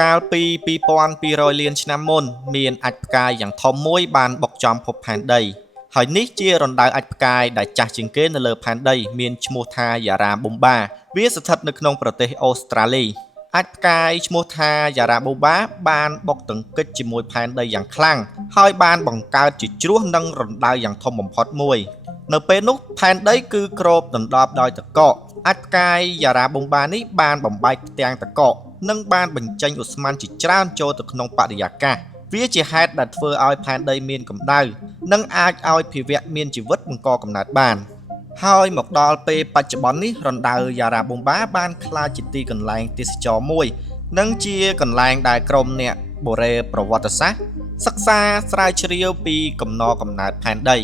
កាលពី2200លានឆ្នាំមុនមានអាចផ្កាយយ៉ាងធំមួយបានបុកចំភពផែនដីហើយនេះជារណ្ដៅអាចផ្កាយដែលចាស់ជាងគេនៅលើផែនដីមានឈ្មោះថាយ៉ារ៉ាប៊ុំបាវាស្ថិតនៅក្នុងប្រទេសអូស្ត្រាលីអាចផ្កាយឈ្មោះថាយ៉ារ៉ាប៊ុំបាបានបុកទង្គិចជាមួយផែនដីយ៉ាងខ្លាំងហើយបានបង្កើតជាជ្រោះនិងរណ្ដៅយ៉ាងធំបំផុតមួយនៅពេលនោះផែនដីគឺគ្របដណ្ដប់ដោយទឹកកកអាចផ្កាយយ៉ារ៉ាប៊ុំបានេះបានបំបែកផ្ទាំងទឹកកកនិងបានបញ្ចេញឧស្ម័នជាច្រើនចូលទៅក្នុងបរិយាកាសវាជាហេតុដែលធ្វើឲ្យផែនដីមានកម្ដៅនិងអាចឲ្យភាវៈមានជីវិតបង្កកំណើតបានហើយមកដល់ពេលបច្ចុប្បន្ននេះរណ្ដៅយ៉ារ៉ាប៊ុំបាបានក្លាយជាទីកន្លែងទេសចរណ៍មួយនិងជាកន្លែងដែលក្រុមអ្នកបុរេប្រវត្តិសាស្ត្រសិក្សាស្រាវជ្រាវពីកំណើតផែនដី